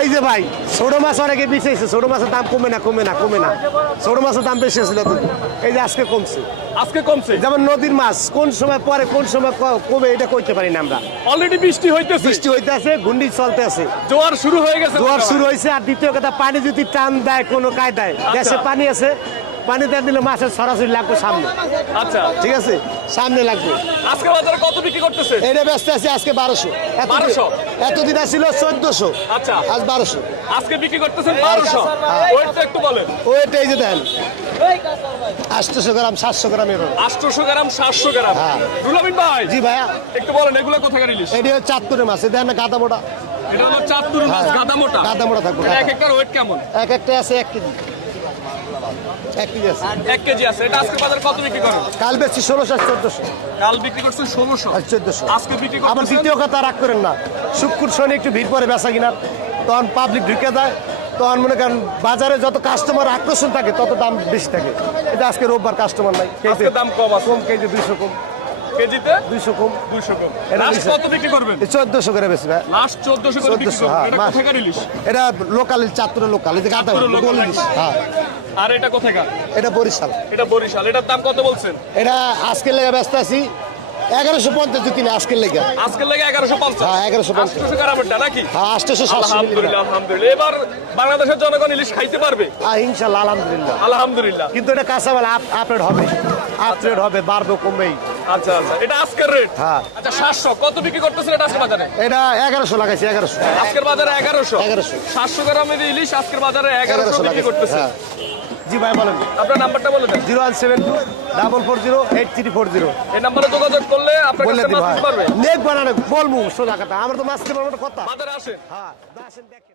এই যে ভাই ছোট মাছ অনেকে বিছাইছে ছোট মাছের দাম কমে না কমে না কমে না। ছোট মাছের দাম বেশি ছিল তো এই যে আজকে কমছে। আজকে কমছে? যেমন নদীর মাছ কোন সময় পরে কোন সময় কমে এটা কইতে পারি না আমরা। অলরেডি বৃষ্টি হইতেছে। বৃষ্টি হইতে আছে ঘূর্ণি চলতে আছে জোয়ার শুরু হয়ে গেছে জোয়ার শুরু হয়েছে আর দ্বিতীয় কথা পানি যদি টান দেয় কোনো কায়দায় দেশে পানি আছে পানি দেয় দিলে মাছের সরাসরি লাগবে সামনে। আচ্ছা। ঠিক আছে? সামনে লাগবে। আজকে বাজারে কত বিক্রি করতেছে? এটা ব্যস্ত আছে আজকে বারোশো। 1200? এতদিন ছিল চোদ্দশো। আচ্ছা। আজ বারোশো। আজকে বিক্রি করতেছেন বারোশো। ওয়েটটা একটু বলেন। ওইটা এই যে দেন। আটশোশো গ্রাম সাতশো গ্রাম এরকম। আটশোশো গ্রাম সাতশো গ্রাম। হ্যাঁ। রুলামিন ভাই। জি ভাইয়া। একটু বলেন এগুলো কোথাকার ইলিশ? এটি হচ্ছে চাঁদপুরের মাছ। দেন না গাদা মোটা। এটা হলো চাঁদপুর মাছ হ্যাঁ। গাদা মোটা। গাদা মোটা থাকবে, এক। একটার ওয়েট কেমন? এক একটা আছে এক কেজি। এক কেজি আছে। এক কেজি আছে। এটা আজকে বাজারে কত বিক্রি করেন? কাল বেশি ষোলোশো আর চোদ্দশো। কাল বিক্রি করছেন ষোলোশো। আর চোদ্দশো। আজকে বিক্রি আবার দ্বিতীয় কথা রাগ করেন না। শুক্র শনি একটু ভিড় পরে বেচা কিনার তখন পাবলিক ঢুকে দেয় তখন মনে করেন বাজারে যত কাস্টমার আকর্ষণ থাকে তত দাম বেশি থাকে। এটা আজকে রোববার কাস্টমার নাই। দাম কম কম কেজি দুইশো কম। কেজিতে? কম। দুইশো কম। লাস্ট কত বিক্রি করবেন? চোদ্দশো করে বেশি ভাই। লাস্ট চোদ্দশো করে বিক্রি করবেন। এটা মাস। কোথাকার ইলিশ? এটা লোকাল লোকাল গাদা ইলিশ। হ্যাঁ। আর এটা কোথাকার? এটা বরিশাল। এটা বরিশাল। এটার দাম কত বলছেন? এটা লেগে ব্যস্ত আছি। এগারোশো পঞ্চাশ কিনে আজকের লেগে। আজকের লাগে এগারোশো পঞ্চাশ? হ্যাঁ, 1150 আটশোশো গ্রামেরটা নাকি? হ্যাঁ আটশোশো আলহামদুলিল্লাহ আলহামদুলিল্লাহ। এবার বাংলাদেশের জনগণ ইলিশ খাইতে পারবে? হ্যাঁ ইনশাল্লাহ আলহামদুলিল্লাহ। আলহামদুলিল্লাহ। কিন্তু এটা কাঁচামাল আপ আপডেট হবে। আপডেট হবে বাড়বে কমবেই। আচ্ছা আচ্ছা। এটা আজকের রেট হ্যাঁ। আচ্ছা সাতশো। কত বিক্রি করতেছেন এটা আজকের বাজারে? এটা এগারোশো লাগাইছি এগারোশো। আজকের বাজারে এগারোশো। 1100 সাতশো গ্রামের ইলিশ আজকের বাজারে এগারোশো এগারোশো বিক্রি করতেছে। হ্যাঁ। জি ভাই বলেন। আপনার নাম্বারটা বলে দেন। Zero one seven two double four zero eight three four zero. এই নাম্বারে যোগাযোগ করলে আপনার কাছে মাছ পারবে। নেক বানানো বলব সোজা কথা। আমার তো মাছ কথা। বাজারে আসেন। হ্যাঁ আসেন দেখেন।